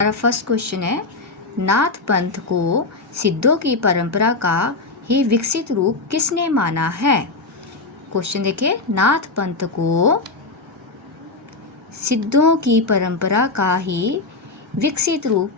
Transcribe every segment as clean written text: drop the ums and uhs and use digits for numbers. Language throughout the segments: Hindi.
हमारा फर्स्ट क्वेश्चन है, नाथ पंथ को सिद्धों की परंपरा का ही विकसित रूप किसने माना है। क्वेश्चन देखिए, नाथ पंथ को सिद्धों की परंपरा का ही विकसित रूप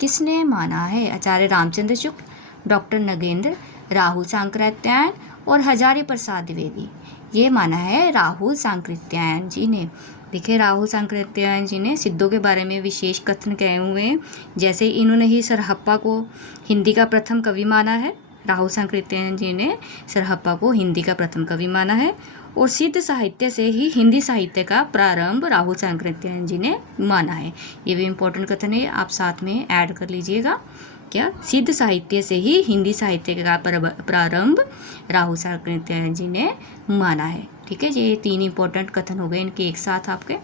किसने माना है। आचार्य रामचंद्र शुक्ल, डॉक्टर नगेंद्र, राहुल सांकृत्यायन और हजारी प्रसाद द्विवेदी। ये माना है राहुल सांकृत्यायन जी ने। देखिए, राहुल सांकृत्यायन जी ने सिद्धों के बारे में विशेष कथन कहे हुए हैं। जैसे इन्होंने ही सरहप्पा को हिंदी का प्रथम कवि माना है। राहुल सांकृत्यायन जी ने सरहप्पा को हिंदी का प्रथम कवि माना है और सिद्ध साहित्य से ही हिंदी साहित्य का प्रारंभ राहुल सांकृत्यायन जी ने माना है। ये भी इम्पोर्टेंट कथन है, आप साथ में ऐड कर लीजिएगा। क्या सिद्ध साहित्य से ही हिंदी साहित्य का प्रारंभ राहुल सांकृत्यायन जी ने माना है। ठीक है, ये तीन इंपॉर्टेंट कथन हो गए इनके एक साथ आपके।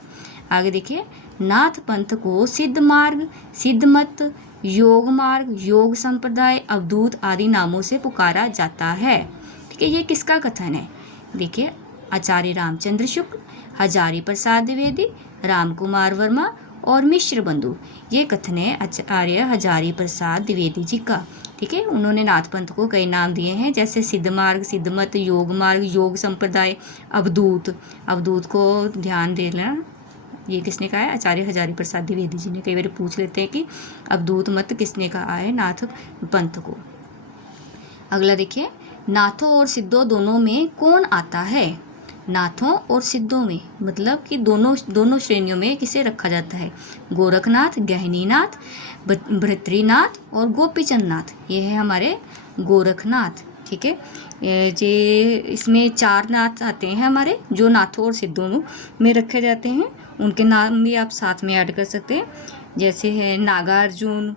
आगे देखिए, नाथ पंथ को सिद्ध मार्ग, सिद्ध मत, योग मार्ग, योग संप्रदाय, अवधूत आदि नामों से पुकारा जाता है। ठीक है, ये किसका कथन है। देखिए, आचार्य रामचंद्र शुक्ल, हजारी प्रसाद द्विवेदी, राम कुमार वर्मा और मिश्र बंधु। ये कथन है आचार्य हजारी प्रसाद द्विवेदी जी का। ठीक है, उन्होंने नाथ पंथ को कई नाम दिए हैं, जैसे सिद्ध मार्ग, सिद्ध मत, योग मार्ग, योग संप्रदाय, अवधूत। अवधूत को ध्यान देना, ये किसने कहा है, आचार्य हजारी प्रसाद द्विवेदी जी ने। कई बार पूछ लेते हैं कि अवधूत मत किसने कहा है नाथ पंथ को। अगला देखिए, नाथों और सिद्धों दोनों में कौन आता है। नाथों और सिद्धों में मतलब कि दोनों श्रेणियों में किसे रखा जाता है। गोरखनाथ, गहनीनाथ, भृतृनाथ और गोपीचंद नाथ। ये है हमारे गोरखनाथ। ठीक है, ये इसमें 4 नाथ आते हैं हमारे, जो नाथों और सिद्धों में रखे जाते हैं। उनके नाम भी आप साथ में ऐड कर सकते हैं, जैसे है नागार्जुन,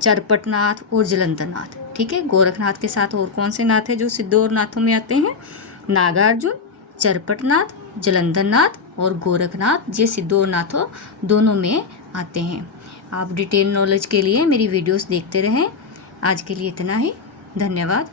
चरपटनाथ और जलंधरनाथ। ठीक है, गोरखनाथ के साथ और कौन से नाथ है जो सिद्धों और नाथों में आते हैं। नागार्जुन, चरपटनाथ, जलंधरनाथ और गोरखनाथ, ये सिद्धों और नाथों दोनों में आते हैं। आप डिटेल नॉलेज के लिए मेरी वीडियोस देखते रहें। आज के लिए इतना ही, धन्यवाद।